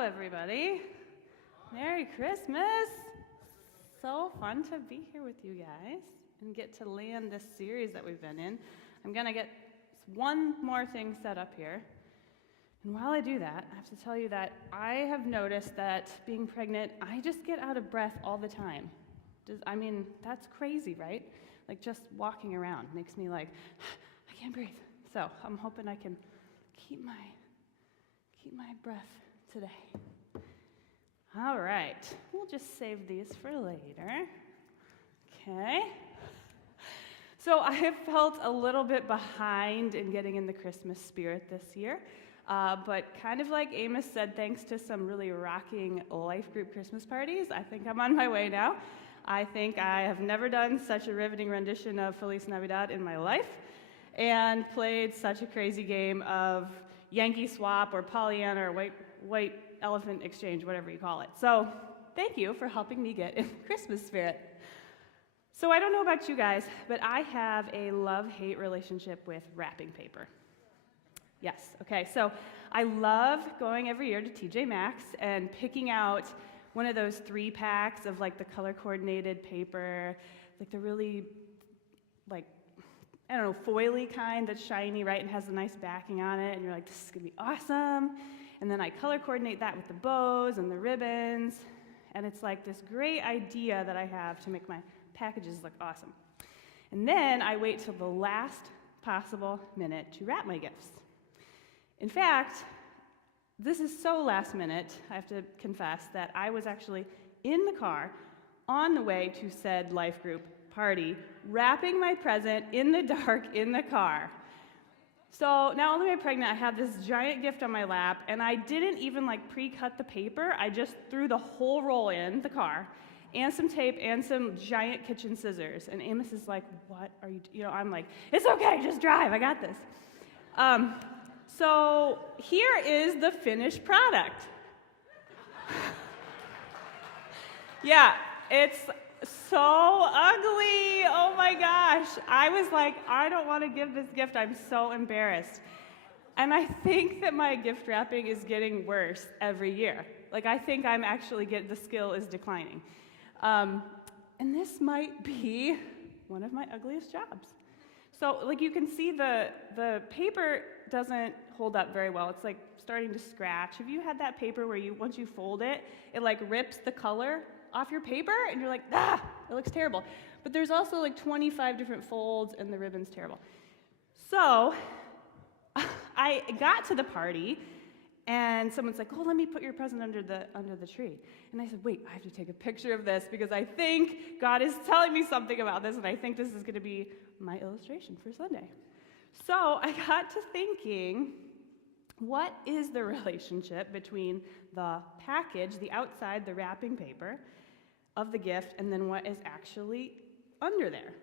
Hello, everybody. Merry Christmas. So fun to be here with you guys and get to land this series that we've been in. I'm going to get one more thing set up here. And while I do that, I have to tell you that I have noticed that being pregnant, I just get out of breath all the time. That's crazy, right? Like just walking around makes me like, I can't breathe. So I'm hoping I can keep my breath today. All right, we'll just save these for later. Okay. So I have felt a little bit behind in getting in the Christmas spirit this year. But kind of like Amos said, thanks to some really rocking life group Christmas parties, I think I'm on my way now. I think I have never done such a riveting rendition of Feliz Navidad in my life and played such a crazy game of Yankee Swap or Pollyanna or White Elephant Exchange, whatever you call it. So thank you for helping me get in the Christmas spirit. So I don't know about you guys, but I have a love-hate relationship with wrapping paper. Yes, okay, so I love going every year to TJ Maxx and picking out one of those 3-packs of like the color-coordinated paper, like the really, foily kind that's shiny, right, and has a nice backing on it, and you're like, this is gonna be awesome. And then I color-coordinate that with the bows and the ribbons, and it's like this great idea that I have to make my packages look awesome. And then I wait till the last possible minute to wrap my gifts. In fact, this is so last minute, I have to confess, that I was actually in the car on the way to said life group party, wrapping my present in the dark in the car. So not only am I pregnant, I have this giant gift on my lap, and I didn't even pre-cut the paper. I just threw the whole roll in the car, and some tape, and some giant kitchen scissors. And Amos is like, what are you, I'm like, it's okay, just drive, I got this. So here is the finished product. Yeah, it's so ugly. Oh my gosh. I was like, I don't want to give this gift. I'm so embarrassed. And I think that my gift wrapping is getting worse every year. I think I'm actually the skill is declining. And this might be one of my ugliest jobs. So, you can see the paper doesn't hold up very well. It's starting to scratch. Have you had that paper where once you fold it, it rips the color off your paper, and you're like, it looks terrible. But there's also 25 different folds, and the ribbon's terrible. So, I got to the party, and someone's like, oh, let me put your present under the tree. And I said, wait, I have to take a picture of this because I think God is telling me something about this, and I think this is going to be my illustration for Sunday. So I got to thinking, what is the relationship between the package, the outside, the wrapping paper of the gift, and then what is actually under there?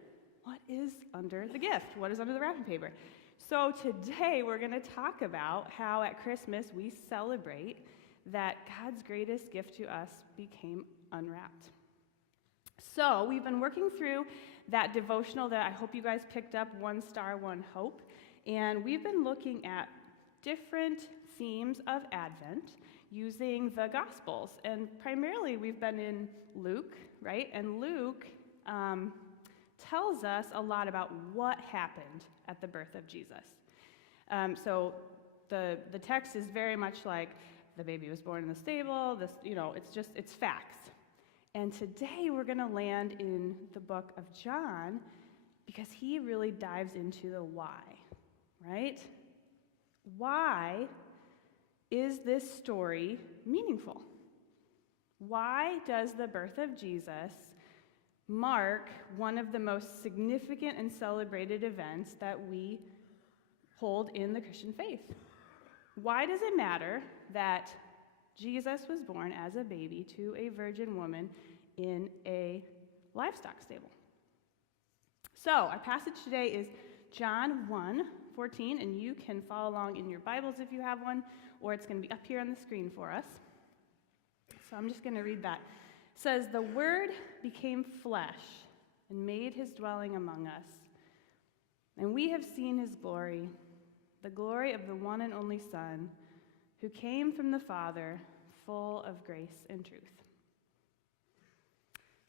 What is under the gift? What is under the wrapping paper? So today we're going to talk about how at Christmas we celebrate that God's greatest gift to us became unwrapped. So we've been working through that devotional that I hope you guys picked up, One Star, One Hope, and we've been looking at different themes of Advent using the Gospels, and primarily we've been in Luke, right? And Luke tells us a lot about what happened at the birth of Jesus. So the text is very much like the baby was born in the stable. It's facts. And today we're going to land in the book of John because he really dives into the why, right? Why is this story meaningful? Why does the birth of Jesus mark one of the most significant and celebrated events that we hold in the Christian faith? Why does it matter that Jesus was born as a baby to a virgin woman in a livestock stable? So our passage today is John 1:14, and you can follow along in your Bibles if you have one, or it's going to be up here on the screen for us. So I'm just going to read that. It says, "The Word became flesh and made his dwelling among us, and we have seen his glory, the glory of the one and only Son, who came from the Father, full of grace and truth.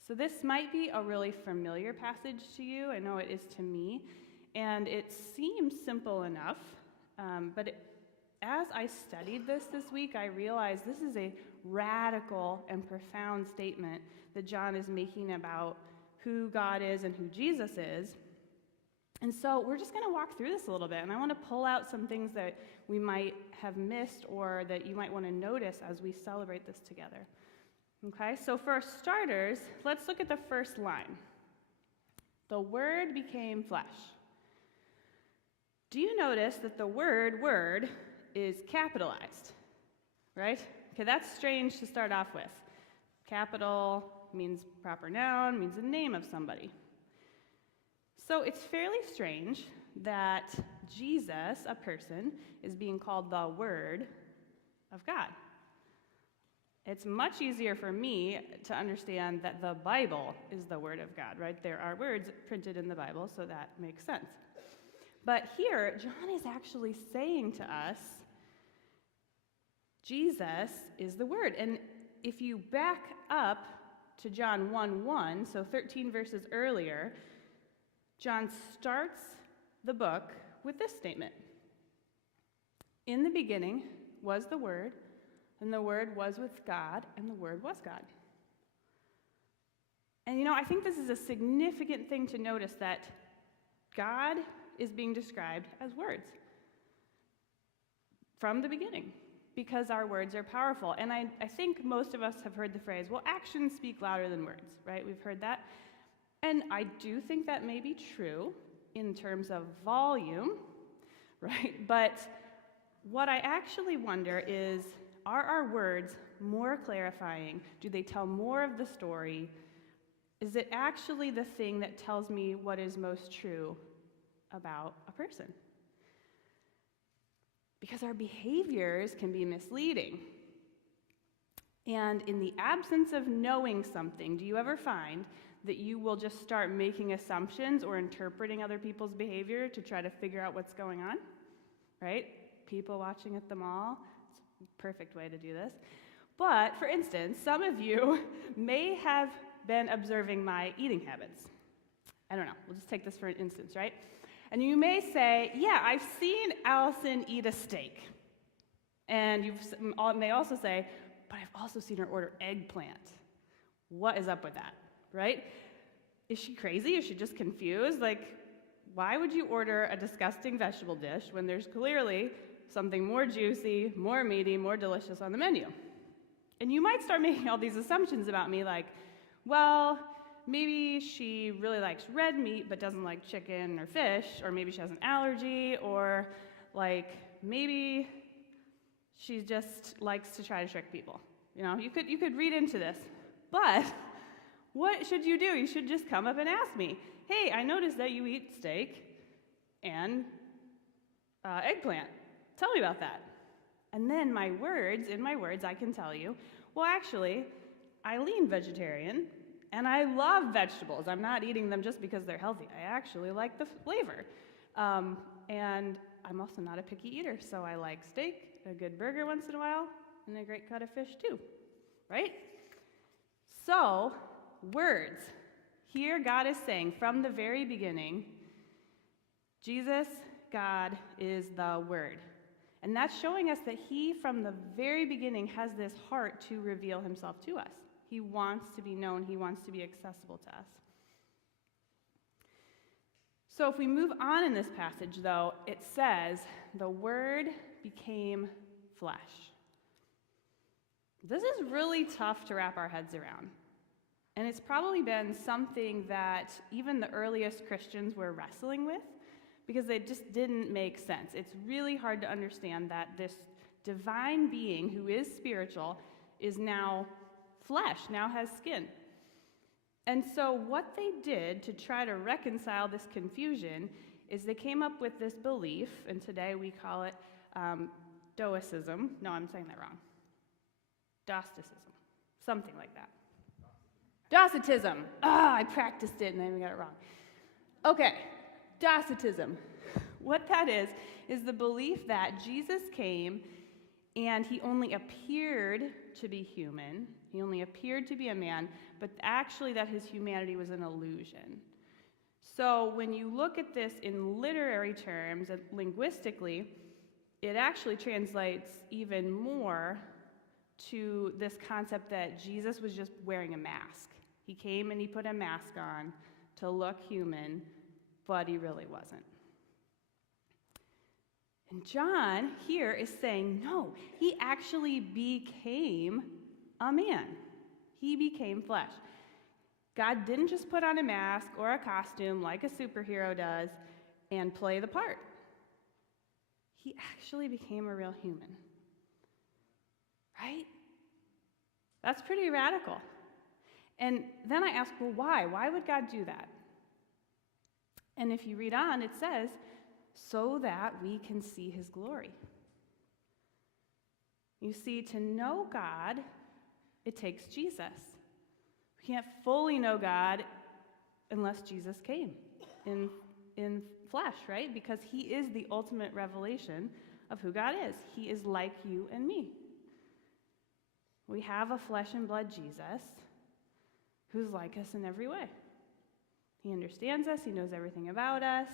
So this might be a really familiar passage to you. I know it is to me. And it seems simple enough, but as I studied this week, I realized this is a radical and profound statement that John is making about who God is and who Jesus is. And so we're just going to walk through this a little bit, and I want to pull out some things that we might have missed or that you might want to notice as we celebrate this together. Okay, so for starters, let's look at the first line. The Word became flesh. Do you notice that the word is capitalized, right? Okay, that's strange to start off with. Capital means proper noun, means the name of somebody. So it's fairly strange that Jesus, a person, is being called the Word of God. It's much easier for me to understand that the Bible is the Word of God, right? There are words printed in the Bible, so that makes sense. But here, John is actually saying to us, Jesus is the Word. And if you back up to John 1:1, so 13 verses earlier, John starts the book with this statement. In the beginning was the Word, and the Word was with God, and the Word was God. And I think this is a significant thing to notice, that God is being described as words from the beginning, because our words are powerful. And I think most of us have heard the phrase, well, actions speak louder than words, right? We've heard that. And I do think that may be true in terms of volume, right? But what I actually wonder is, are our words more clarifying? Do they tell more of the story? Is it actually the thing that tells me what is most true about a person? Because our behaviors can be misleading. And in the absence of knowing something, do you ever find that you will just start making assumptions or interpreting other people's behavior to try to figure out what's going on? Right? People watching at the mall, it's a perfect way to do this. But, for instance, some of you may have been observing my eating habits. I don't know, we'll just take this for an instance, right? And you may say, yeah, I've seen Allison eat a steak. And you may also say, but I've also seen her order eggplant. What is up with that, right? Is she crazy? Is she just confused? Like, why would you order a disgusting vegetable dish when there's clearly something more juicy, more meaty, more delicious on the menu? And you might start making all these assumptions about me, like, well, maybe she really likes red meat but doesn't like chicken or fish, or maybe she has an allergy, or like maybe she just likes to try to trick people. You could read into this. But what should you do? You should just come up and ask me, hey, I noticed that you eat steak and eggplant. Tell me about that. And then in my words, I can tell you, well, actually, I lean vegetarian, and I love vegetables. I'm not eating them just because they're healthy. I actually like the flavor. And I'm also not a picky eater, so I like steak, a good burger once in a while, and a great cut of fish too, right? So, words. Here God is saying from the very beginning, Jesus, God, is the Word. And that's showing us that he, from the very beginning, has this heart to reveal himself to us. He wants to be known. He wants to be accessible to us. So if we move on in this passage, though, it says, the Word became flesh. This is really tough to wrap our heads around. And it's probably been something that even the earliest Christians were wrestling with, because it just didn't make sense. It's really hard to understand that this divine being who is spiritual is now flesh, now has skin. And so what they did to try to reconcile this confusion is they came up with this belief, and today we call it Docetism. No, I'm saying that wrong. Docetism. Something like that. Docetism. I practiced it and then we got it wrong. Okay, Docetism. What that is the belief that Jesus came And he only appeared to be human. He only appeared to be a man, but actually that his humanity was an illusion. So when you look at this in literary terms, linguistically, it actually translates even more to this concept that Jesus was just wearing a mask. He came and he put a mask on to look human, but he really wasn't. And John here is saying, no, he actually became a man. He became flesh. God didn't just put on a mask or a costume like a superhero does and play the part. He actually became a real human. Right? That's pretty radical. And then I ask, well, why? Why would God do that? And if you read on, it says, so that we can see his glory. You see, to know God, it takes Jesus. We can't fully know God unless Jesus came in flesh, right? Because he is the ultimate revelation of who God is. He is like you and me. We have a flesh and blood Jesus who's like us in every way. He understands us. He knows everything about us.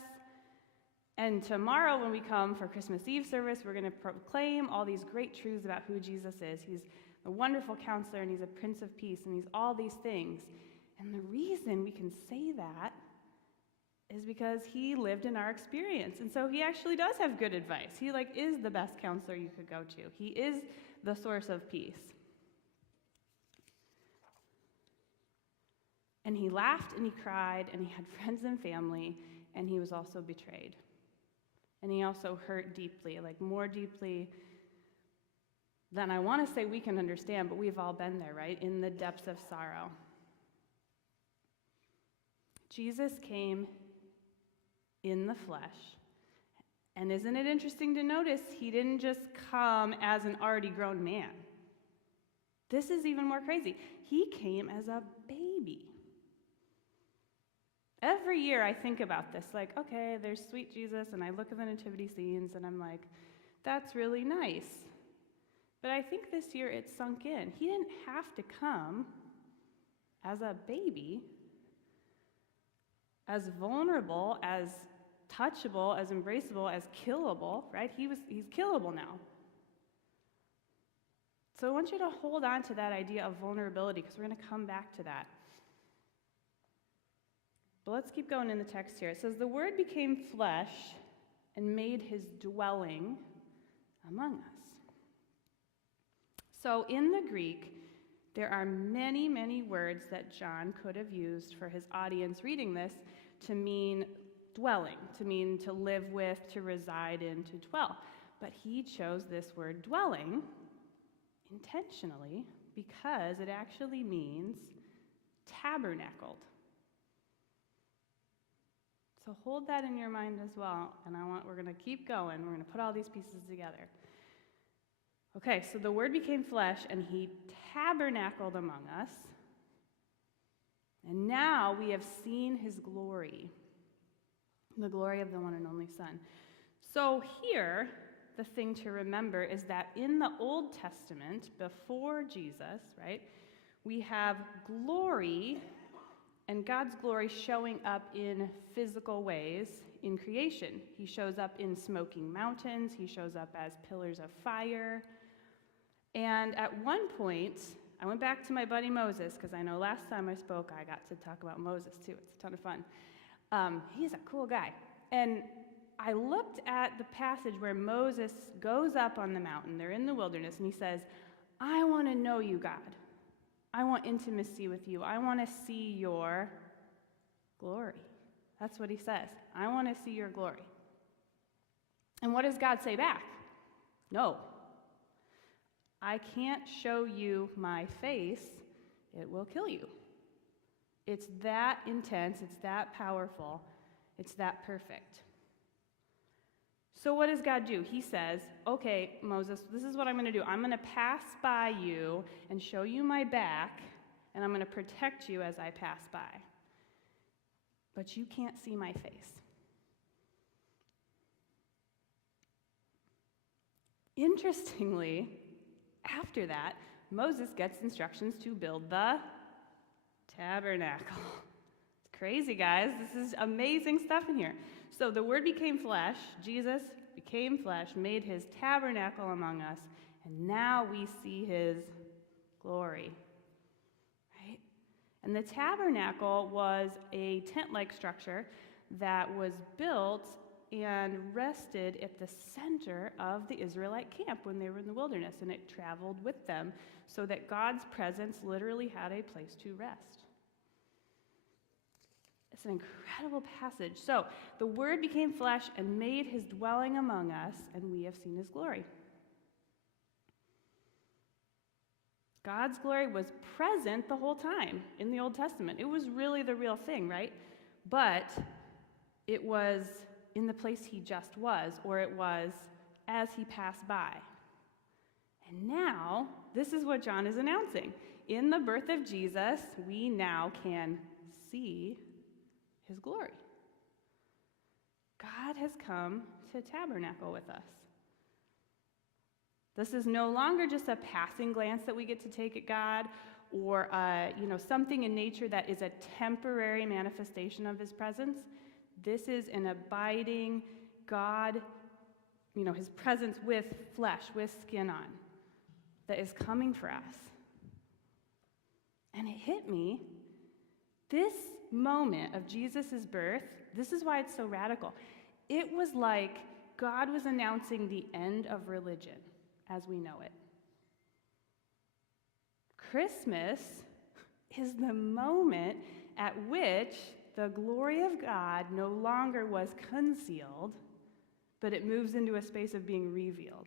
And tomorrow when we come for Christmas Eve service, we're going to proclaim all these great truths about who Jesus is. He's a wonderful counselor, and he's a Prince of Peace, and he's all these things. And the reason we can say that is because he lived in our experience. And so he actually does have good advice. He is the best counselor you could go to. He is the source of peace. And he laughed and he cried and he had friends and family, and he was also betrayed. And he also hurt deeply, more deeply than I want to say we can understand, but we've all been there, right? In the depths of sorrow. Jesus came in the flesh. And isn't it interesting to notice he didn't just come as an already grown man? This is even more crazy. He came as a baby. Every year I think about this, okay, there's sweet Jesus, and I look at the nativity scenes, and I'm like, that's really nice. But I think this year it sunk in. He didn't have to come as a baby, as vulnerable, as touchable, as embraceable, as killable, right? He's killable now. So I want you to hold on to that idea of vulnerability, because we're going to come back to that. But let's keep going in the text here. It says, the Word became flesh and made his dwelling among us. So in the Greek, there are many, many words that John could have used for his audience reading this to mean dwelling, to mean to live with, to reside in, to dwell. But he chose this word dwelling intentionally because it actually means tabernacled. So hold that in your mind as well, and we're going to keep going. We're going to put all these pieces together. Okay, so the Word became flesh, and he tabernacled among us. And now we have seen his glory, the glory of the one and only Son. So here, the thing to remember is that in the Old Testament, before Jesus, right, we have glory, and God's glory showing up in physical ways in creation. He shows up in smoking mountains. He shows up as pillars of fire. And at one point, I went back to my buddy Moses, because I know last time I spoke, I got to talk about Moses too. It's a ton of fun. He's a cool guy. And I looked at the passage where Moses goes up on the mountain. They're in the wilderness, and he says, I want to know you, God. I want intimacy with you. I want to see your glory. That's what he says. I want to see your glory. And what does God say back? No. I can't show you my face. It will kill you. It's that intense. It's that powerful. It's that perfect. So what does God do? He says, okay, Moses, this is what I'm going to do. I'm going to pass by you and show you my back, and I'm going to protect you as I pass by. But you can't see my face. Interestingly, after that, Moses gets instructions to build the tabernacle. It's crazy, guys. This is amazing stuff in here. So the Word became flesh. Jesus became flesh, made his tabernacle among us, and now we see his glory. Right? And the tabernacle was a tent-like structure that was built and rested at the center of the Israelite camp when they were in the wilderness, and it traveled with them so that God's presence literally had a place to rest. It's an incredible passage. So, the Word became flesh and made his dwelling among us, and we have seen his glory. God's glory was present the whole time in the Old Testament. It was really the real thing, right? But it was in the place he just was, or it was as he passed by. And now, this is what John is announcing. In the birth of Jesus, we now can see his glory. God has come to tabernacle with us. This is no longer just a passing glance that we get to take at God, or something in nature that is a temporary manifestation of his presence. This is an abiding God, his presence with flesh, with skin on, that is coming for us. And it hit me. This moment of Jesus' birth, this is why it's so radical. It was like God was announcing the end of religion as we know it. Christmas is the moment at which the glory of God no longer was concealed, but it moves into a space of being revealed.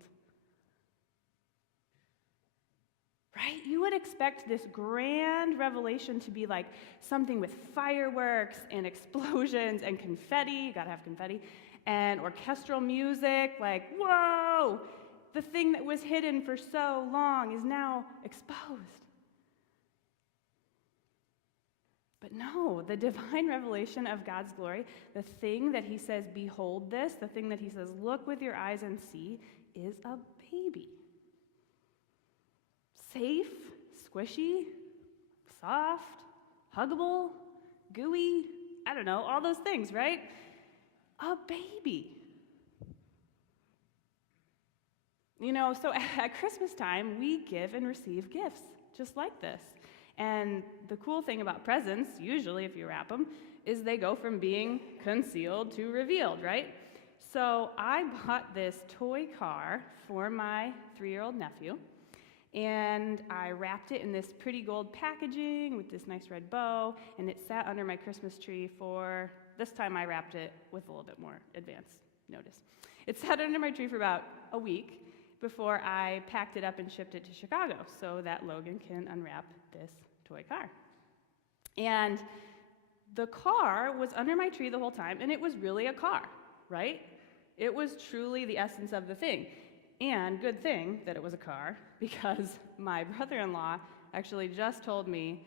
Right? You would expect this grand revelation to be like something with fireworks and explosions and confetti, you gotta have confetti, and orchestral music, like, whoa! The thing that was hidden for so long is now exposed. But no, the divine revelation of God's glory, the thing that he says, behold this, the thing that he says, look with your eyes and see, is a baby. Safe, squishy, soft, huggable, gooey, I don't know, all those things, right? A baby. So at Christmas time, we give and receive gifts just like this. And the cool thing about presents, usually if you wrap them, is they go from being concealed to revealed, right? So I bought this toy car for my 3-year-old nephew, and I wrapped it in this pretty gold packaging with this nice red bow, and it sat under my Christmas tree for, this time I wrapped it with a little bit more advance notice. It sat under my tree for about a week before I packed it up and shipped it to Chicago so that Logan can unwrap this toy car. And the car was under my tree the whole time, and it was really a car, right? It was truly the essence of the thing. And good thing that it was a car, because my brother-in-law actually just told me,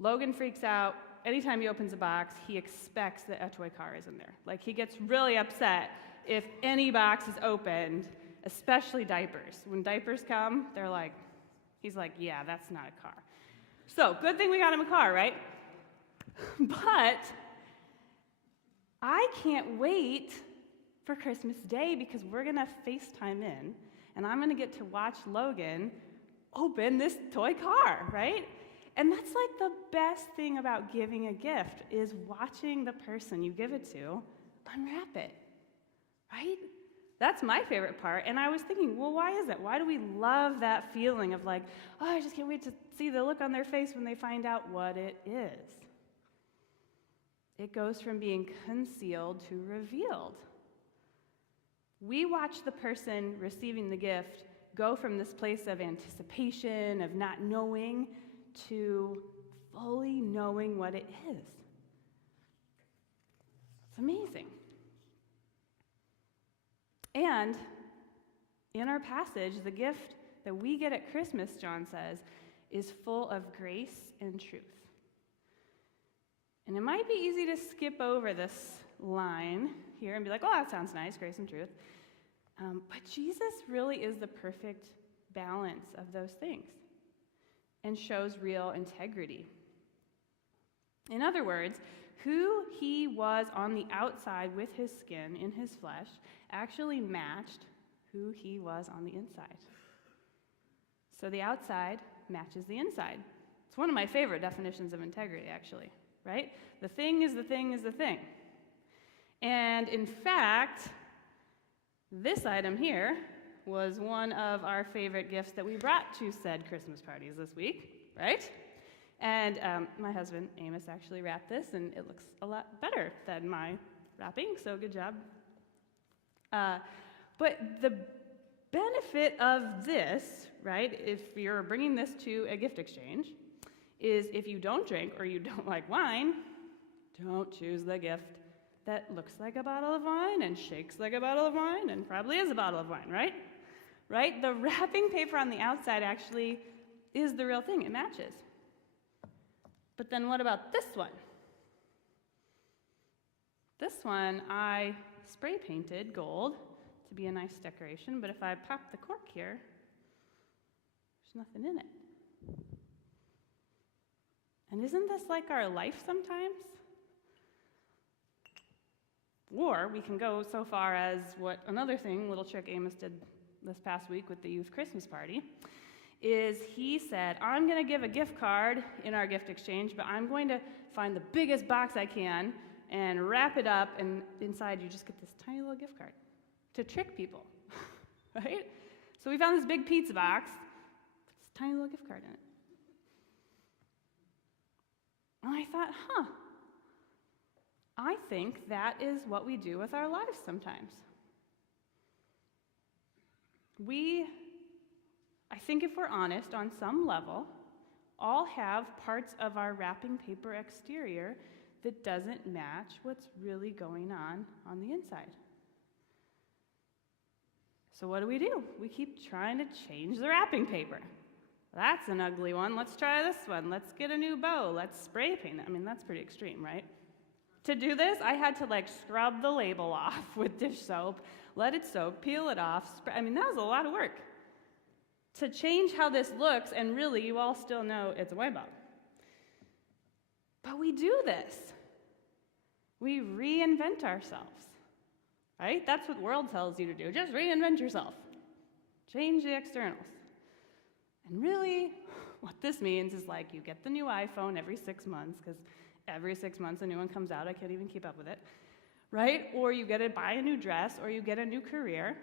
Logan freaks out. Anytime he opens a box, he expects that a toy car is in there. Like, he gets really upset if any box is opened, especially diapers. When diapers come, he's like, yeah, that's not a car. So, good thing we got him a car, right? But I can't wait for Christmas Day because we're going to FaceTime in, and I'm going to get to watch Logan open this toy car, right? And that's like the best thing about giving a gift is watching the person you give it to unwrap it, right? That's my favorite part. And I was thinking, well, why is that? Why do we love that feeling of like, oh, I just can't wait to see the look on their face when they find out what it is? It goes from being concealed to revealed. We watch the person receiving the gift go from this place of anticipation, of not knowing, to fully knowing what it is. It's amazing. And in our passage, the gift that we get at Christmas, John says, is full of grace and truth. And it might be easy to skip over this line here and be like, oh, that sounds nice, grace and truth. But Jesus really is the perfect balance of those things and shows real integrity. In other words, who he was on the outside with his skin, in his flesh, actually matched who he was on the inside. So the outside matches the inside. It's one of my favorite definitions of integrity, actually, right? The thing is the thing is the thing. And in fact, this item here was one of our favorite gifts that we brought to said Christmas parties this week, right? And my husband, Amos, actually wrapped this, and it looks a lot better than my wrapping, so good job. But the benefit of this, right, if you're bringing this to a gift exchange, is if you don't drink or you don't like wine, don't choose the gift that looks like a bottle of wine and shakes like a bottle of wine and probably is a bottle of wine, right? Right? The wrapping paper on the outside actually is the real thing. It matches. But then what about this one? This one I spray painted gold to be a nice decoration, but if I pop the cork here, there's nothing in it. And isn't this like our life sometimes? Or we can go so far as what another thing, little trick Amos did this past week with the youth Christmas party, is he said, I'm going to give a gift card in our gift exchange, but I'm going to find the biggest box I can and wrap it up, and inside you just get this tiny little gift card to trick people, right? So we found this big pizza box, with this tiny little gift card in it. And I thought, I think that is what we do with our lives sometimes. I think if we're honest, on some level, all have parts of our wrapping paper exterior that doesn't match what's really going on the inside. So what do? We keep trying to change the wrapping paper. That's an ugly one. Let's try this one. Let's get a new bow. Let's spray paint it. I mean, that's pretty extreme, right? To do this, I had to scrub the label off with dish soap, let it soak, peel it off. That was a lot of work to change how this looks, and really, you all still know it's a wine bottle. But we do this. We reinvent ourselves, right? That's what the world tells you to do. Just reinvent yourself. Change the externals. And really, what this means is you get the new iPhone every 6 months, because every 6 months a new one comes out. I can't even keep up with it, right? Or you get to buy a new dress, or you get a new career.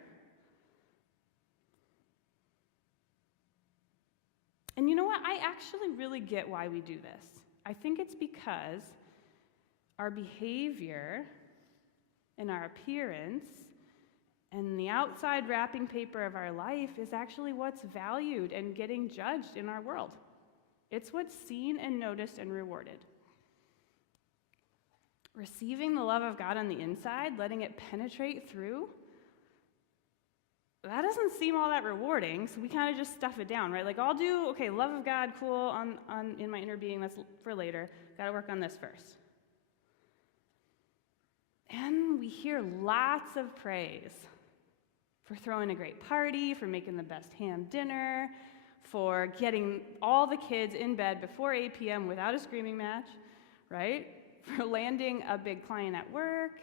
And you know what? I actually really get why we do this. I think it's because our behavior and our appearance and the outside wrapping paper of our life is actually what's valued and getting judged in our world. It's what's seen and noticed and rewarded. Receiving the love of God on the inside, letting it penetrate through, that doesn't seem all that rewarding, so we kind of just stuff it down, right? I'll do, okay, love of God, cool, in my inner being, that's for later. Got to work on this first. And we hear lots of praise for throwing a great party, for making the best ham dinner, for getting all the kids in bed before 8 p.m. without a screaming match, right? For landing a big client at work,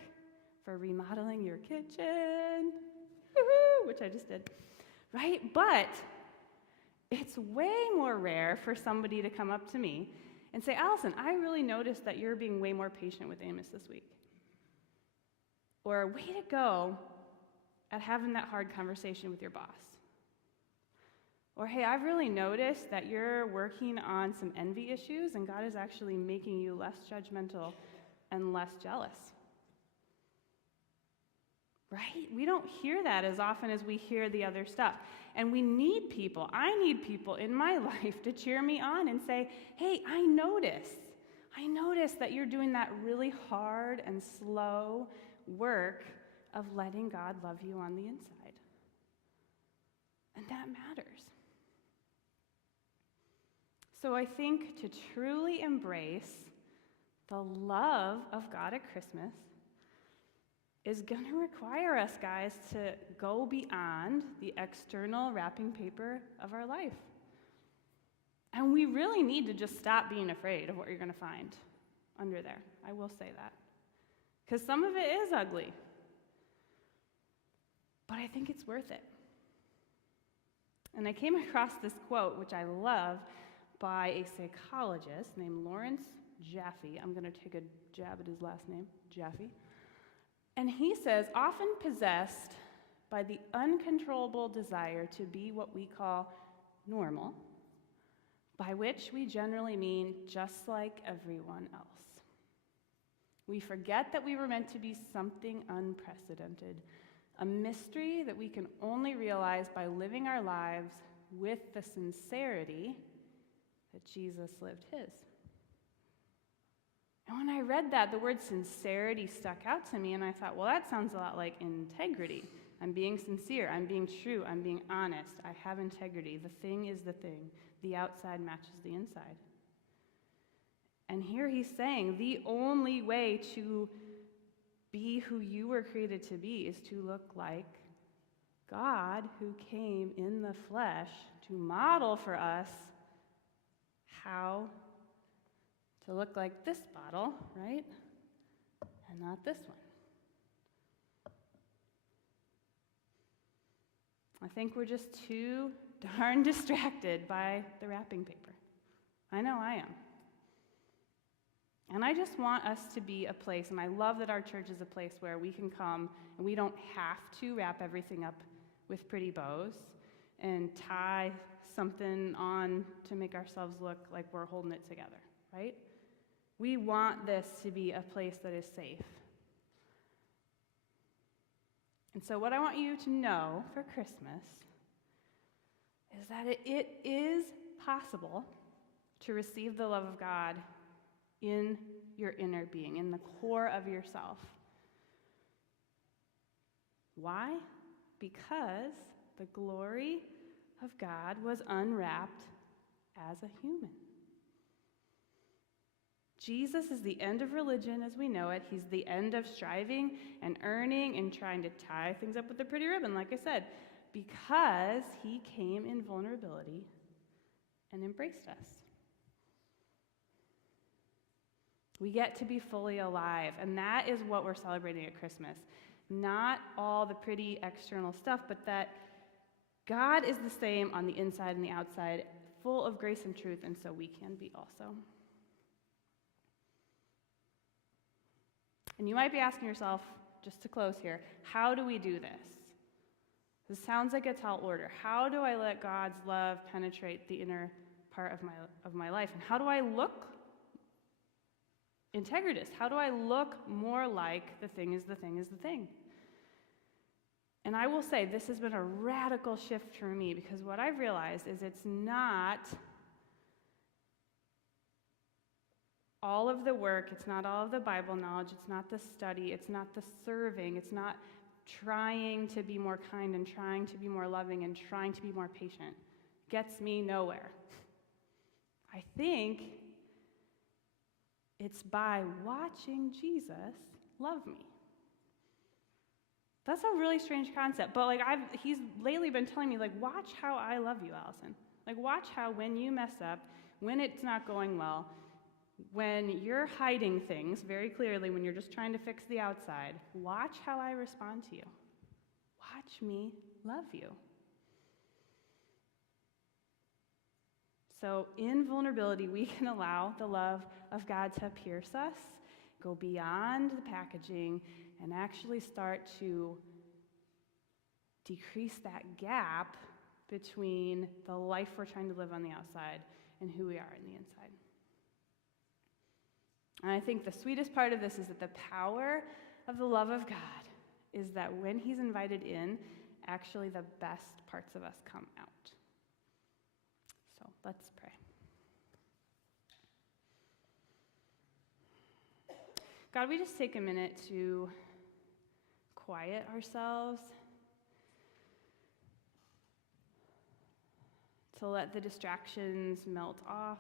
for remodeling your kitchen, which I just did, right? But it's way more rare for somebody to come up to me and say, Allison, I really noticed that you're being way more patient with Amos this week. Or way to go at having that hard conversation with your boss. Or, hey, I've really noticed that you're working on some envy issues, and God is actually making you less judgmental and less jealous. Right? We don't hear that as often as we hear the other stuff. And we need people. I need people in my life to cheer me on and say, hey, I notice that you're doing that really hard and slow work of letting God love you on the inside. And that matters. So I think to truly embrace the love of God at Christmas, is going to require us, guys, to go beyond the external wrapping paper of our life. And we really need to just stop being afraid of what you're going to find under there. I will say that. Because some of it is ugly. But I think it's worth it. And I came across this quote, which I love, by a psychologist named Lawrence Jaffe. I'm going to take a jab at his last name, Jaffe. And he says, often possessed by the uncontrollable desire to be what we call normal, by which we generally mean just like everyone else. We forget that we were meant to be something unprecedented, a mystery that we can only realize by living our lives with the sincerity that Jesus lived his. And when I read that, the word sincerity stuck out to me, and I thought, well, that sounds a lot like integrity. I'm being sincere, I'm being true, I'm being honest, I have integrity. The thing is the thing. The outside matches the inside. And here he's saying the only way to be who you were created to be is to look like God, who came in the flesh to model for us how to look like this bottle, right? And not this one. I think we're just too darn distracted by the wrapping paper. I know I am. And I just want us to be a place, and I love that our church is a place where we can come and we don't have to wrap everything up with pretty bows and tie something on to make ourselves look like we're holding it together, right? We want this to be a place that is safe. And so what I want you to know for Christmas is that it is possible to receive the love of God in your inner being, in the core of yourself. Why? Because the glory of God was unwrapped as a human. Jesus is the end of religion as we know it. He's the end of striving and earning and trying to tie things up with a pretty ribbon, like I said, because he came in vulnerability and embraced us. We get to be fully alive, and that is what we're celebrating at Christmas. Not all the pretty external stuff, but that God is the same on the inside and the outside, full of grace and truth, and so we can be also. And you might be asking yourself, just to close here, how do we do this? This sounds like a tall order. How do I let God's love penetrate the inner part of my life? And how do I look integritous? How do I look more like the thing is the thing is the thing? And I will say this has been a radical shift for me, because what I've realized is it's not all of the work, it's not all of the Bible knowledge, it's not the study, it's not the serving, it's not trying to be more kind and trying to be more loving and trying to be more patient. Gets me nowhere. I think it's by watching Jesus love me. That's a really strange concept, but he's lately been telling me, watch how I love you, Allison. Watch how when you mess up, when it's not going well, when you're hiding things very clearly, when you're just trying to fix the outside, watch how I respond to you. Watch me love you. So in vulnerability, we can allow the love of God to pierce us, go beyond the packaging, and actually start to decrease that gap between the life we're trying to live on the outside and who we are on the inside. And I think the sweetest part of this is that the power of the love of God is that when he's invited in, actually the best parts of us come out. So let's pray. God, we just take a minute to quiet ourselves, to let the distractions melt off.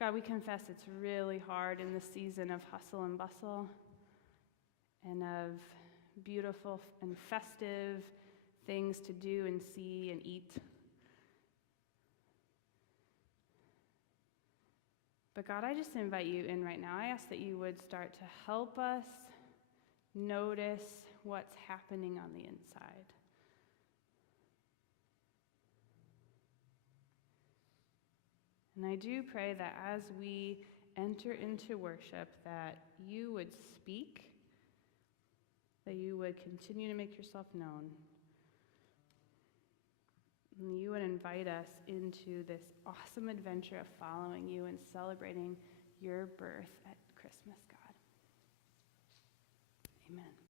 God, we confess it's really hard in the season of hustle and bustle and of beautiful and festive things to do and see and eat. But God, I just invite you in right now. I ask that you would start to help us notice what's happening on the inside. And I do pray that as we enter into worship, that you would speak, that you would continue to make yourself known, and you would invite us into this awesome adventure of following you and celebrating your birth at Christmas, God. Amen.